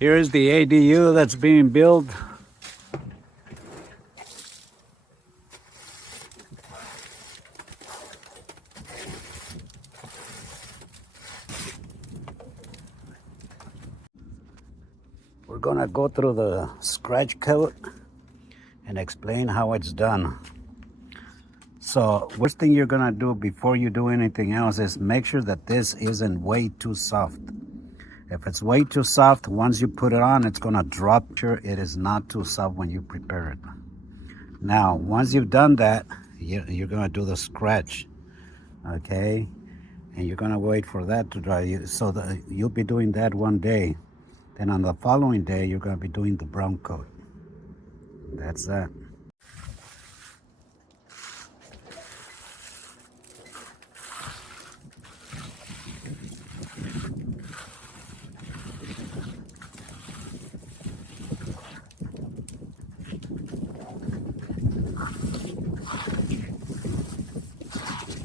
Here is the ADU that's being built. We're gonna go through the scratch code and explain how it's done. So first thing you're gonna do before you do anything else is make sure that this isn't way too soft. If it's way too soft, once you put it on, it's gonna drop. Sure, it is not too soft when you prepare it. Now, once you've done that, you're gonna do the scratch, okay? And you're gonna wait for that to dry. So you'll be doing that one day. Then on the following day, you're gonna be doing the brown coat. That's that.